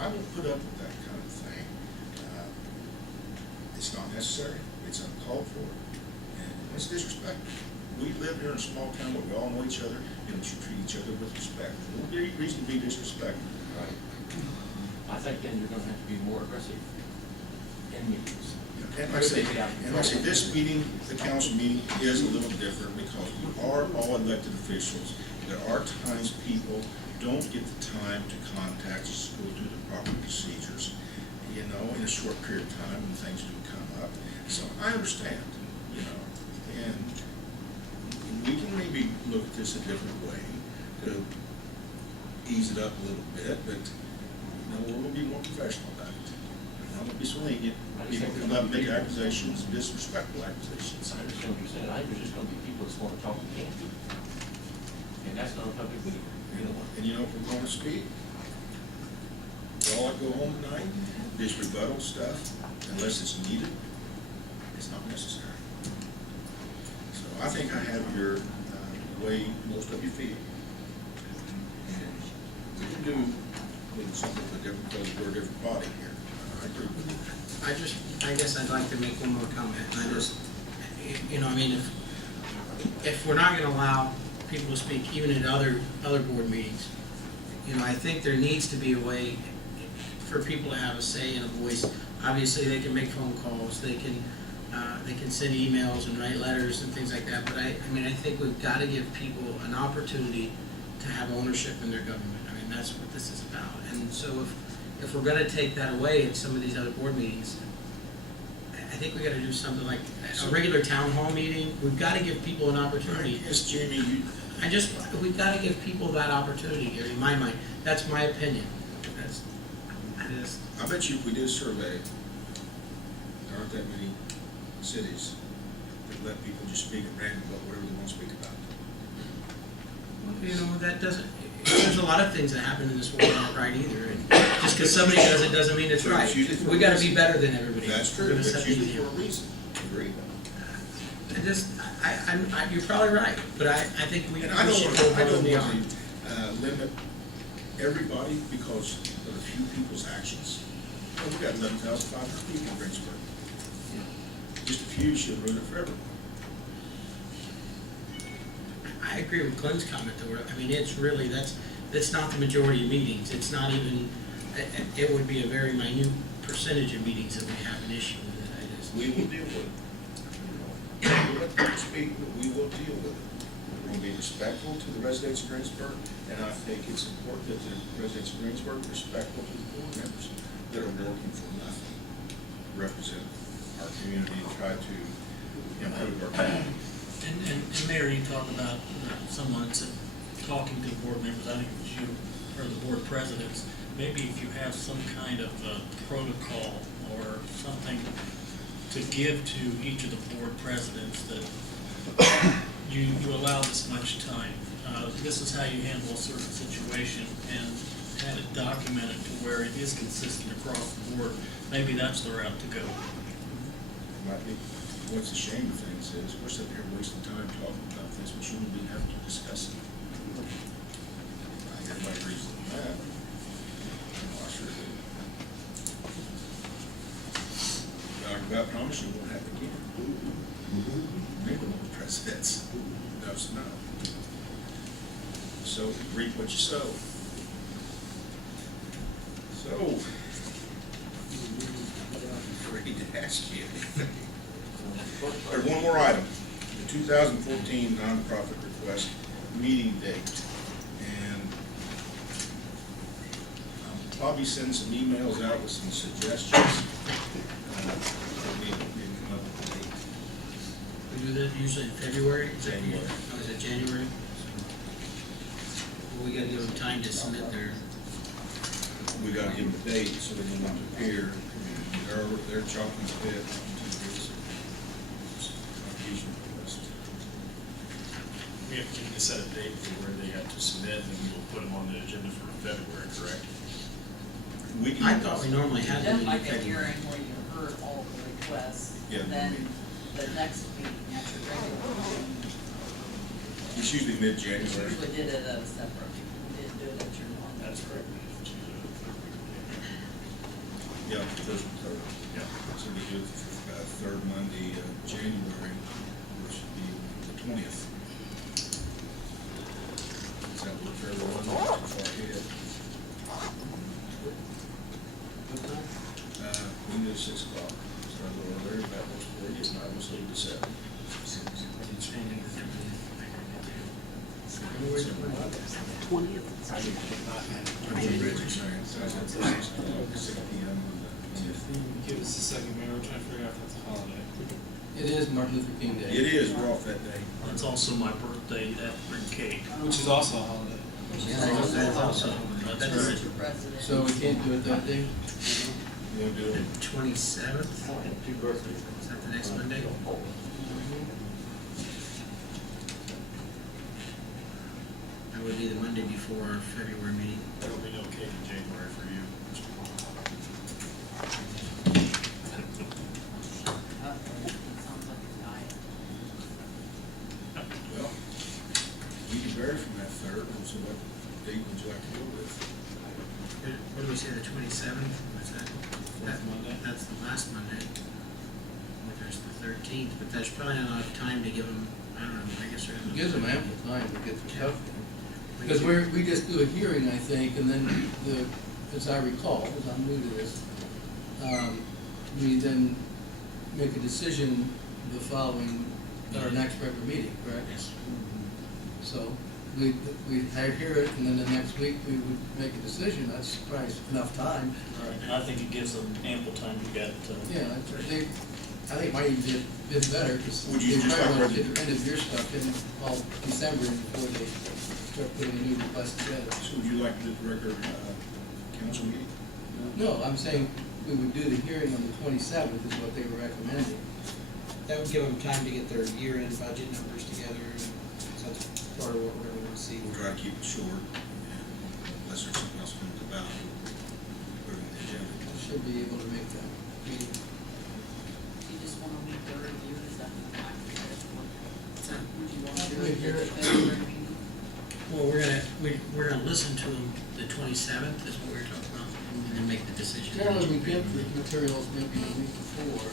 I won't put up with that kind of thing. It's not necessary, it's uncalled for, and it's disrespectful. We live here in a small town where we all know each other, and we should treat each other with respect. There's no reason to be disrespectful. Right. I think then you're gonna have to be more aggressive in meetings. And like I say, this meeting, the council meeting, is a little different because we are all elected officials. There are times people don't get the time to contact us, go through the proper procedures, you know, in a short period of time when things do come up. So I understand, you know, and we can maybe look at this a different way to ease it up a little bit, but, you know, we're going to be more professional about it. We're not going to be so lenient. People come up and make accusations, disrespectful accusations. I understand what you're saying. I think there's just gonna be people that's gonna talk and can't do. And that's not a public meeting. You know, and you know, if we're going to speak, we all go home tonight, this rebuttal stuff, unless it's needed, it's not necessary. So I think I have your, the way most of you feel. And we can do something different because we're a different body here. I agree with you. I guess I'd like to make one more comment. I just, you know, I mean, if we're not gonna allow people to speak even at other board meetings, you know, I think there needs to be a way for people to have a say and a voice. Obviously, they can make phone calls, they can send emails and write letters and things like that, but I mean, I think we've gotta give people an opportunity to have ownership in their government. I mean, that's what this is about. And so if we're gonna take that away at some of these other board meetings, I think we gotta do something like a regular town hall meeting. We've gotta give people an opportunity. Yes, Jamie, we've gotta give people that opportunity here, in my mind. That's my opinion. I bet you if we did a survey, there aren't that many cities that let people just speak at random about whatever they want to speak about. You know, that doesn't, there's a lot of things that happen in this world aren't right either. And just because somebody does it doesn't mean it's But right. it's usually for We a gotta reason. be better than everybody. That's We're true, gonna that's set usually the for a example. reason. Agree. You're probably right, but I think we And I should don't go want above and to beyond. limit everybody because of a few people's actions. Well, we got 11,500 people in Greensburg. Just a few should ruin it for everyone. I agree with Glenn's comment though. I mean, it's really, that's not the majority of meetings. It's not even, it would be a very minute percentage of meetings that we have an issue with it. We will deal with it. We'll let people speak, but we will deal with it. We're going to be respectful to the residents of Greensburg, and I think it's important that the residents of Greensburg are respectful to the board members that are working for nothing, represent our community and try to improve our community. And Mayor, you talked about someone talking to the board members. I think it was you or the board presidents. Maybe if you have some kind of protocol or something to give to each of the board presidents that you allow this much time. This is how you handle a certain situation, and have it documented to where it is consistent across the board. Maybe that's the route to go. Might be. What's a shame of things is we're sitting here wasting time talking about this. We shouldn't be having to discuss it. Everybody agrees with that. I sure do. I promise you it won't happen again. Maybe one of the presidents knows no. So reap what you sow. So, I'm ready to ask you anything. There's one more item, the 2014 nonprofit request meeting date. And I'll probably send some emails out with some suggestions. Maybe come up with a date. We do that usually in February? January. Oh, is it January? Well, we gotta give them time to submit their, We gotta give them a date so they don't appear. They're chopping the bit. We have to set a date for where they have to submit, and we will put them on the agenda for February, correct? We can. I thought we normally had them Then in like a February. hearing where you heard all the requests, Yeah, and then the next meeting after regular meeting. It's usually mid-January. Usually did it at a separate, we didn't do it at your one. That's correct. Yeah, first and third. Yeah. So we do it third Monday of January, which would be the 20th. Does that work for everyone? Not too far ahead. We can do 6 o'clock. Start a little earlier, if that works for you. If not, we'll sleep to 7. Give us a second, man, we're trying to figure out if that's a holiday. It is Martin Luther King Day. It is, we're off that day. That's also my birthday at Bring Cake. Which is also a holiday. That's also, That's that's right. Mr. President. So we can't do it that day? You want to do The it? 27th? Is that the next Monday? That would be the Monday before our February meeting. That'll be okay in January for you. Sounds like a diet. Well, we can vary from that third, and so what date would you like to go with? What did we say, the 27th? Was that? Fourth Monday? That's the last Monday. Well, there's the 13th, but there's probably not enough time to give them, I don't know, I guess there's. Gives them ample time to get the stuff in. We Because could- we just do a hearing, I think, and then as I recall, because I'm new to this, we then make a decision the following, our next regular meeting, correct? Yes. So we hear it, and then the next week we would make a decision. That's probably enough time. Right, and I think it gives them ample time to get, Yeah, I think it might even been better, because Would you they just probably like want to to- get the end of your stuff in all December before they start putting a new request together. So would you like to do the regular council meeting? No, I'm saying we would do the hearing on the 27th is what they were recommending. That would give them time to get their year-end budget numbers together, and so that's part of what we're gonna want to see. We'll try to keep it short, unless there's something else comes about, put it on the agenda. Should be able to make that meeting. You just want to meet the review, is that the fact? that? Would you want to do We it hear at it. the February meeting? Well, we're gonna listen to them the 27th is what we're talking about, and then make the decision. Generally, we get the materials maybe the week before.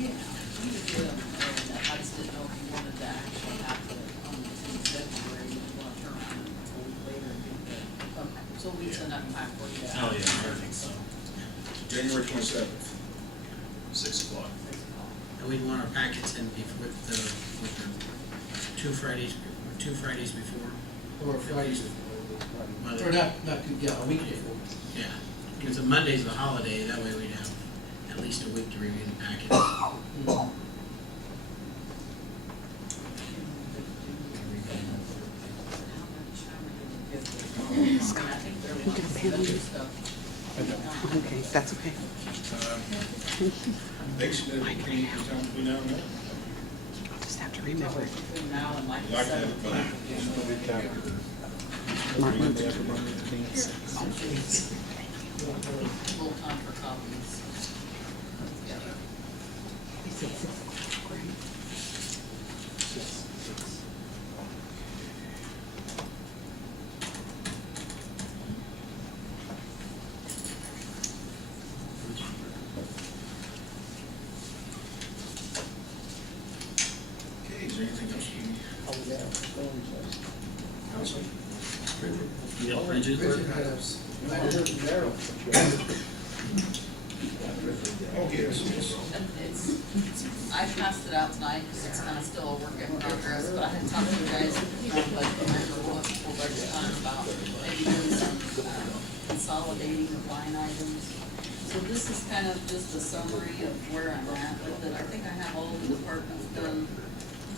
Yeah, we could do it, and I just didn't know if you wanted to actually have it on the February, you want to turn around a week later and get the, okay, so we send that back for you. oh yeah, I think so. January 27th. 6 o'clock. 6 o'clock. And we'd want our packets in before, with the 2 Fridays before. Or Fridays before. Or not, a week before. Yeah, because a Monday's the holiday, that way we'd have at least a week to review the packets. Mhm. Okay, that's okay. Basically, any time between now and then. I'll just have to remember. Between now and like I'd the like to have it 17th. by Martin. Little time for copies. Together. Okay, is there anything else you need? Council? Yeah, Bridgett. Bridgett has, Oh, yes, yes. And I passed it out tonight because it's kind of still a work in progress, but I had talked to you guys, like, remember full budget time about maybe doing some consolidating of line items. So this is kind of just a summary of where I'm at with it. I think I have all the departments done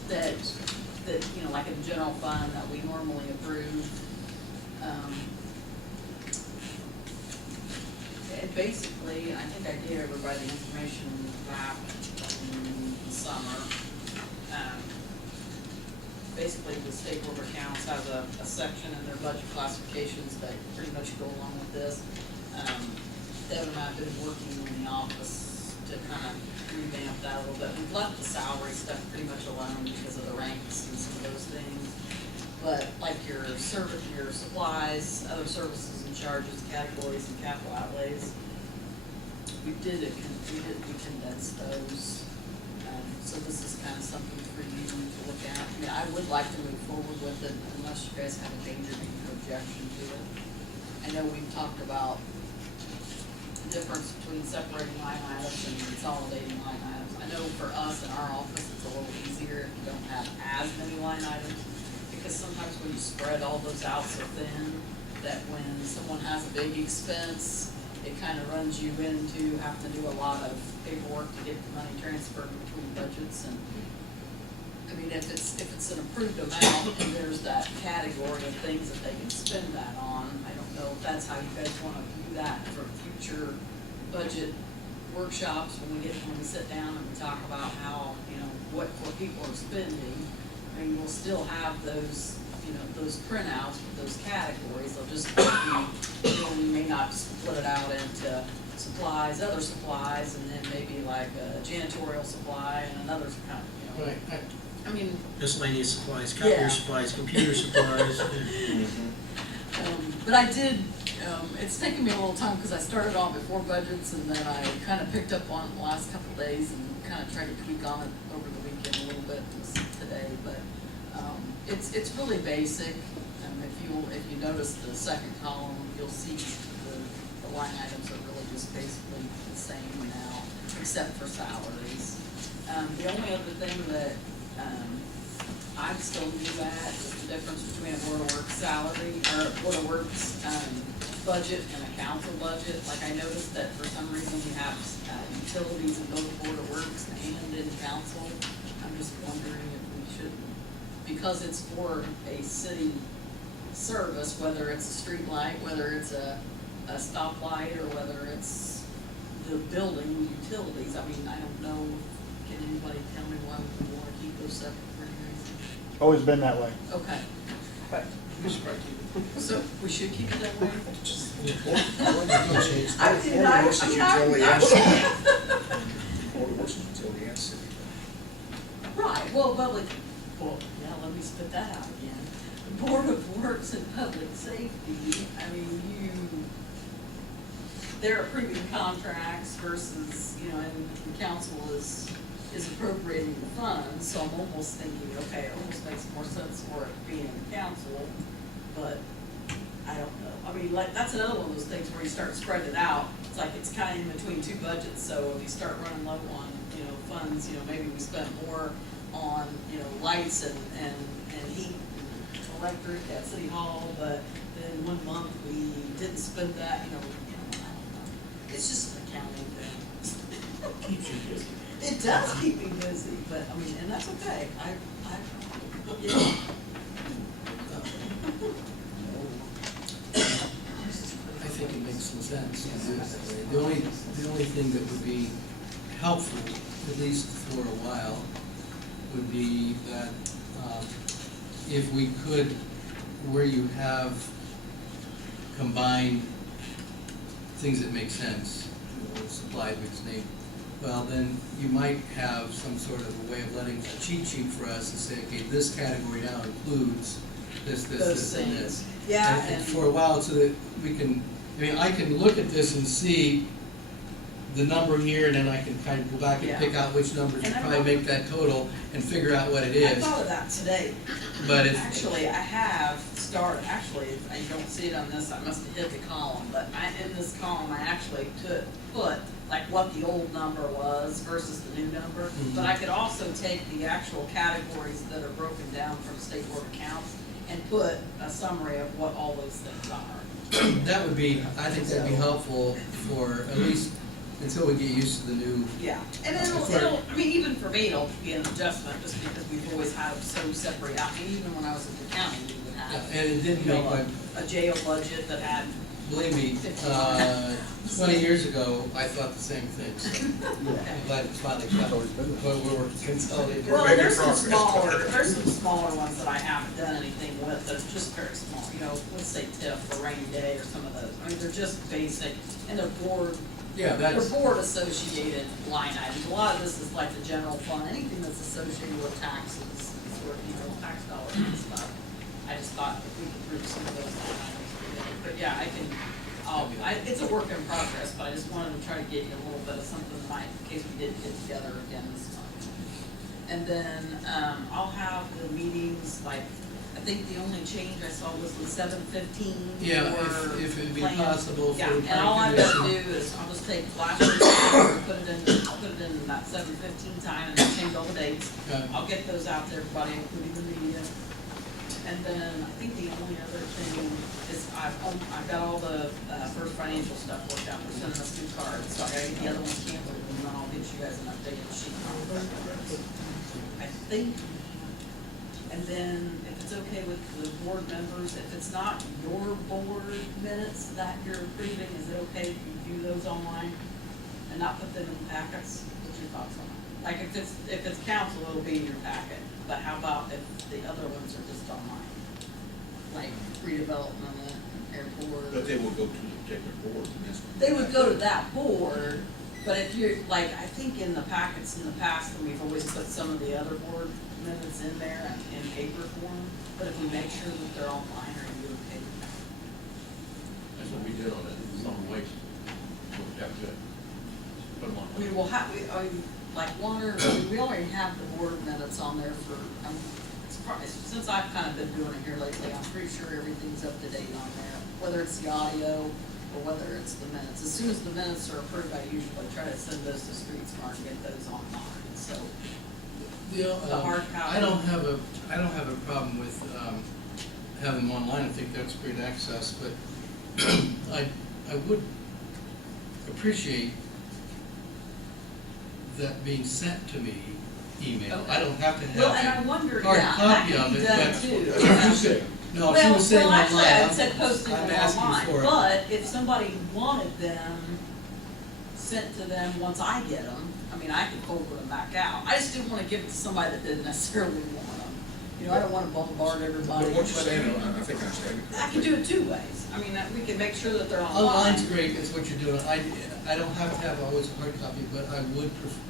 that, you know, like a general fund that we normally approve. And basically, I think I gave everybody the information back in the summer. Basically, the stakeholder accounts has a section in their budget classifications that pretty much go along with this. Deb and I have been working in the office to kind of revamp that a little bit. We've left the salary stuff pretty much alone because of the ranks and some of those things. But like your service, your supplies, other services and charges, categories and capital outlays, we condensed those. So this is kind of something for you to look at. I mean, I would like to move forward with it unless you guys have a major objection to it. I know we've talked about the difference between separating line items and consolidating line items. I know for us in our office, it's a little easier if you don't have as many line items, because sometimes when you spread all those out so thin, that when someone has a big expense, it kind of runs you into having to do a lot of paperwork to get the money transferred between budgets. And I mean, if it's an approved amount and there's that category of things that they can spend that on, I don't know if that's how you guys want to do that for future budget workshops when we sit down and we talk about how, what people are spending. I mean, we'll still have those, those printouts with those categories. They'll just be, we may not split it out into supplies, other supplies, and then maybe like a janitorial supply and another kind of, Right, I mean, Miscellaneous supplies, copier Yeah. supplies, computer supplies. but I did, it's taken me a little time because I started on before budgets and then I kind of picked up on it the last couple of days and kind of tried to tweak on it over the weekend a little bit today, but it's really basic. If you notice the second column, you'll see the line items are really just basically the same now, except for salaries. The only other thing that I'm still new at is the difference between a Board of Works salary, or Board of Works budget and a council budget. Like I noticed that for some reason we have utilities in both Board of Works and in council. I'm just wondering if we shouldn't, because it's for a city service, whether it's a street light, whether it's a stoplight, or whether it's the building utilities. I mean, I don't know, can anybody tell me why we want to keep those separate for any reason? Always been that way. Okay, We should probably keep it. so we should keep it that way? Board of Works is utility and city. Board of Works is utility and city. Right, well, yeah, let me spit that out again. The Board of Works and Public Safety, I mean, they're approving contracts versus, and the council is appropriating the funds, so I'm almost thinking, okay, it almost makes more sense for it being in the council, but I don't know. I mean, like, that's another one of those things where you start spreading it out, it's like it's kind of in between two budgets, so if you start running low on, funds, maybe we spend more on, lights and heat and electric at City Hall, but then one month we didn't spend that, I don't know. It's just an accounting thing. Keeps you busy. It does keep me busy, but I mean, and that's okay. I think it makes some sense to do it that way. The only thing that would be helpful, at least for a while, would be that if we could, where you have combined things that make sense, supplied mixed name, well, then you might have some sort of a way of letting a cheat sheet for us and say, okay, this category now includes this, and this. Yeah, And for a while, so that we can, I can look at this and see the number here, and then I can kind of go back and Yeah. pick out which numbers And I probably make that total and figure out what it I is. thought of that today. But it's, Actually, I have started, I don't see it on this, I must have hit the column, but in this column, I actually put like what the old number was versus the new number. Mhm. But I could also take the actual categories that are broken down from State Board of Accounts and put a summary of what all those things are. that would be, I think that'd be helpful for at least until we get used to the new. Yeah, and it'll, I mean, even for me, it'll be an adjustment, just because we've always had them so separate out. I mean, even when I was in the county, we would have, And it didn't make my, a jail budget that had, believe me, 20 years ago, I thought the same thing, so I'm glad it's finally got, but we're consolidated. well, making there's some progress. there's some smaller ones that I haven't done anything with, that are just very small, let's say TIF or rainy day or some of those. I mean, they're just basic, and they're Yeah, they're that's, board associated line items. A lot of this is like the general fund, anything that's associated with taxes, or, tax dollars and stuff. I just thought if we could group some of those line items together, but yeah, it's a work in progress, but I just wanted to try to get you a little bit of something tonight in case we did get together again this month. And then, I'll have the meetings, like, I think the only change I saw was the 7:15. Yeah, if it'd be possible for Yeah, the and all I've planning got to commission. do is, I'll just take last year's, put it in that 7:15 time and then change all the dates. Okay. I'll get those out to everybody, including the media. And then I think the only other thing is I've got all the First Financial stuff worked out. They're sending us new cards, so I gotta get the other ones canceled and then I'll get you guys an updated sheet. I think, and then if it's okay with the board members, if it's not your board minutes that you're approving, is it okay if you view those online and not put them in the packets? What's your thoughts on that? Like if it's council, it'll be in your packet, but how about if the other ones are just online? Like redevelopment, airport. But they will go to the particular board, and that's. They would go to that board, but if you're, like, I think in the packets in the past, we've always put some of the other board minutes in there in paper form, but if we make sure that they're online, are you okay with that? That's what we did on that solid waste. Worked out good. Put them on. I mean, like water, we already have the board minutes on there for, since I've kind of been doing it here lately, I'm pretty sure everything's up to date on there, whether it's the audio or whether it's the minutes. As soon as the minutes are approved, I usually try to send those to Street Smart and get those online, so. The hard copy. I don't have a problem with, having them online. I think that's great access, but I would appreciate that being sent to me email. Okay. I don't have to Well, and I have wonder, a hard yeah, that copy can of be it, done but too. if you could, no, if you were saying Well, actually, online, I said posting I'm them asking online, for it. but if somebody wanted them sent to them once I get them, I mean, I can forward them back out. I just didn't wanna give it to somebody that didn't necessarily want them. You know, I don't wanna bombard everybody. But what you're saying, I think I understand it I can do it two ways. I mean, we can make sure that they're online. Online's great, it's what you're doing. I don't have to have always a hard copy, but I would prefer.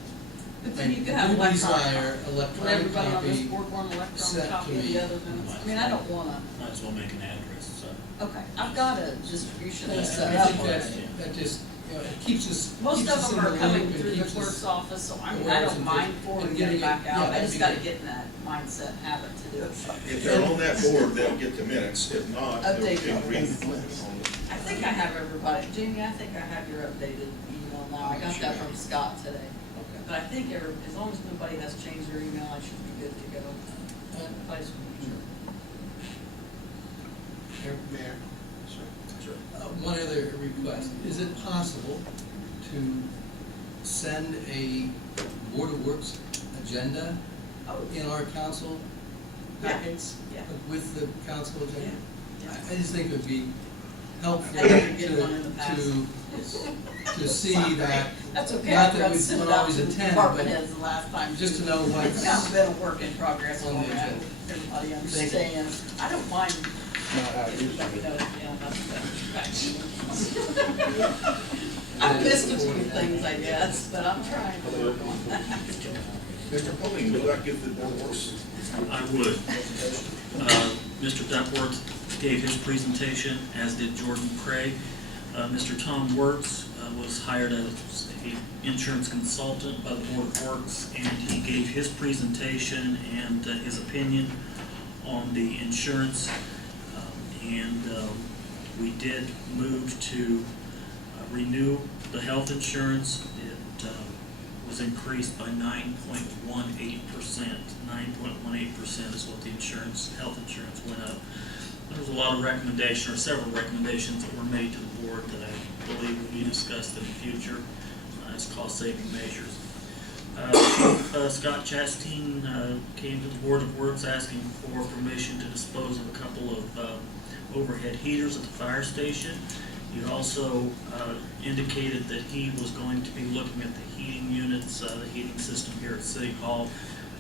But then you could have I do electronic. desire Would electronic everybody on this copy. board want an electronic sent copy to of the me. other minutes? I mean, I don't wanna, Might as well make an address, so. okay, I've got a distribution I set up. think that just, you know, it keeps us. Most keeps of us them in are the coming loop and through the keeps us clerk's office, so I mean, aware I of don't some mind things. forwarding And it getting back it- out. yeah, I that'd just be gotta good. get in that mindset and habit to do it. If they're on that board, they'll get the minutes. If not, they'll Update can them. read. I think I have everybody, Jamie, I think I have your updated email now. I got that from Scott today. But I think as long as nobody has changed their email, I should be good to go. I just want to make sure. Mayor, one other request. Is it possible to send a Board of Works agenda Oh, in our council Yeah. packets? Yeah. With the council agenda? Yeah. I just think it would be helpful I didn't get one in the past. to see that. That's okay. Not I that we sent don't it out always to the attend, department but heads the last time. just too. to know what's It's kind of been a work in progress on the format. agenda. Everybody Thank you. understands. I don't mind. Everybody knows, yeah, that's good. I've missed a few things, I guess, but I'm trying to work on that. Mr. Pauling, would I give the board of works? I would. Mr. Duckworth gave his presentation, as did Jordan Craig. Mr. Tom Wertz was hired as an insurance consultant by the Board of Works, and he gave his presentation and his opinion on the insurance. We did move to renew the health insurance. It was increased by 9.18%. 9.18% is what the health insurance went up. There was a lot of recommendations, or several recommendations that were made to the board that I believe will be discussed in the future as cost-saving measures. Scott Chasteen came to the Board of Works asking for permission to dispose of a couple of overhead heaters at the fire station. He also indicated that he was going to be looking at the heating units, the heating system here at City Hall.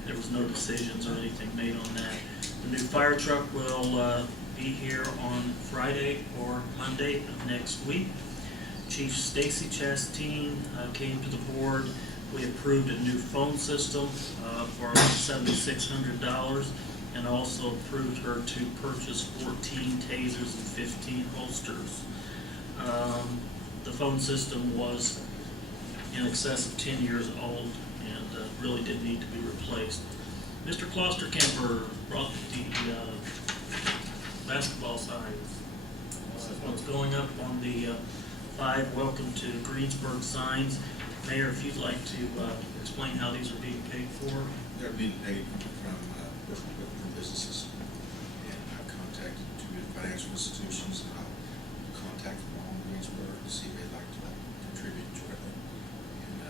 There was no decisions or anything made on that. The new fire truck will be here on Friday or Monday of next week. Chief Stacey Chasteen came to the board. We approved a new phone system for $7,600 and also approved her to purchase 14 tasers and 15 holsters. The phone system was in excess of 10 years old and really did need to be replaced. Mr. Klosterkemper brought the basketball signs. What's going up on the 5 Welcome to Greensburg signs. Mayor, if you'd like to explain how these are being paid for. They're being paid from businesses. And I've contacted 2 financial institutions, and I'll contact them all in Greensburg to see if they'd like to contribute jointly. And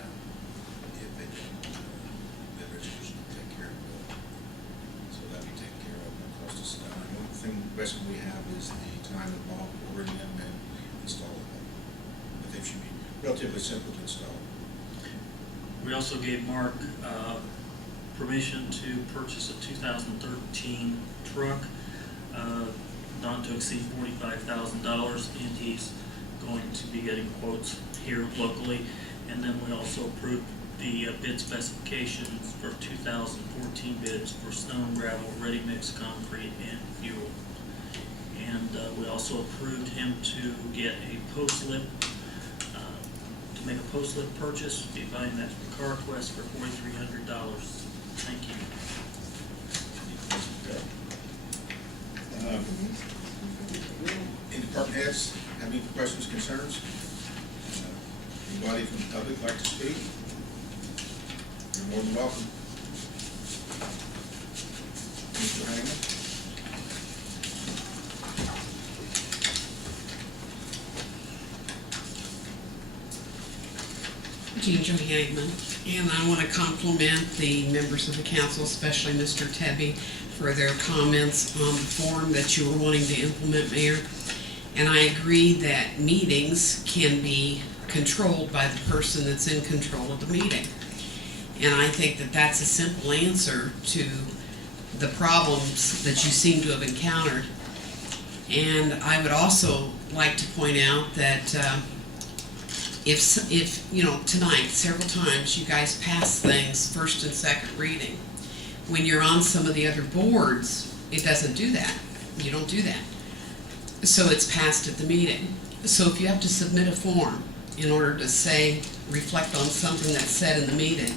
if they don't, the resolution will take care of it. So that'll be taken care of, no cost us. The only thing, question we have is the time involved ordering them and installing them. But they should be relatively simple to install. We also gave Mark permission to purchase a 2013 truck, not to exceed $45,000, and he's going to be getting quotes here locally. And then we also approved the bid specifications for 2014 bids for stone, gravel, ready-mix concrete, and fuel. And we also approved him to get a post lip, to make a post lip purchase, be buying that from CarQuest for $4,300. Thank you. Any department heads have any questions, concerns? Anybody from the public like to speak? You're more than welcome. Mr. Hangman? Ginger Hagman, and I want to compliment the members of the council, especially Mr. Tebby, for their comments on the form that you were wanting to implement, Mayor. And I agree that meetings can be controlled by the person that's in control of the meeting. And I think that that's a simple answer to the problems that you seem to have encountered. And I would also like to point out that if you know, tonight, several times, you guys pass things first and second reading. When you're on some of the other boards, it doesn't do that. You don't do that. So it's passed at the meeting. So if you have to submit a form in order to say, reflect on something that's said in the meeting,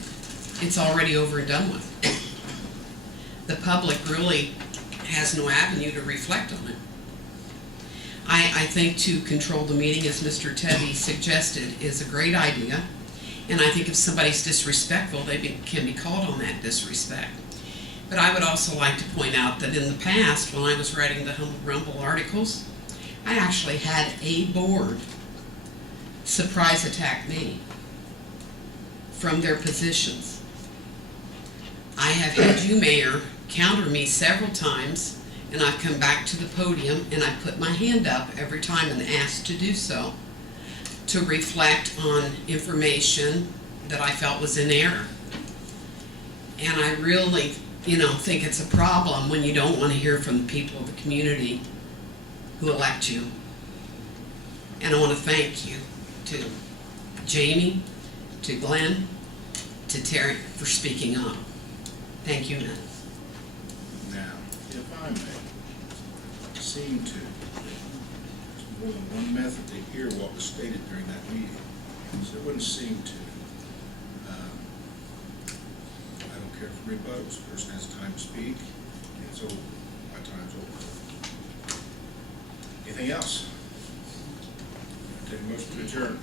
it's already over and done with. The public really has no avenue to reflect on it. I think to control the meeting, as Mr. Tebby suggested, is a great idea. And I think if somebody's disrespectful, they can be called on that disrespect. But I would also like to point out that in the past, when I was writing the Humble Rumble articles, I actually had a board surprise attack me from their positions. I have had you, Mayor, counter me several times, and I've come back to the podium and I put my hand up every time and asked to do so, to reflect on information that I felt was in error. And I really, think it's a problem when you don't want to hear from the people of the community who elect you. And I want to thank you to Jamie, to Glenn, to Terry for speaking up. Thank you, man. Now, if I may, seem to, there's more than one method to hear what was stated during that meeting. So it wouldn't seem to. I don't care for rebuttals. The person has time to speak, and it's over. My time's over. Anything else? Take a motion to adjourn.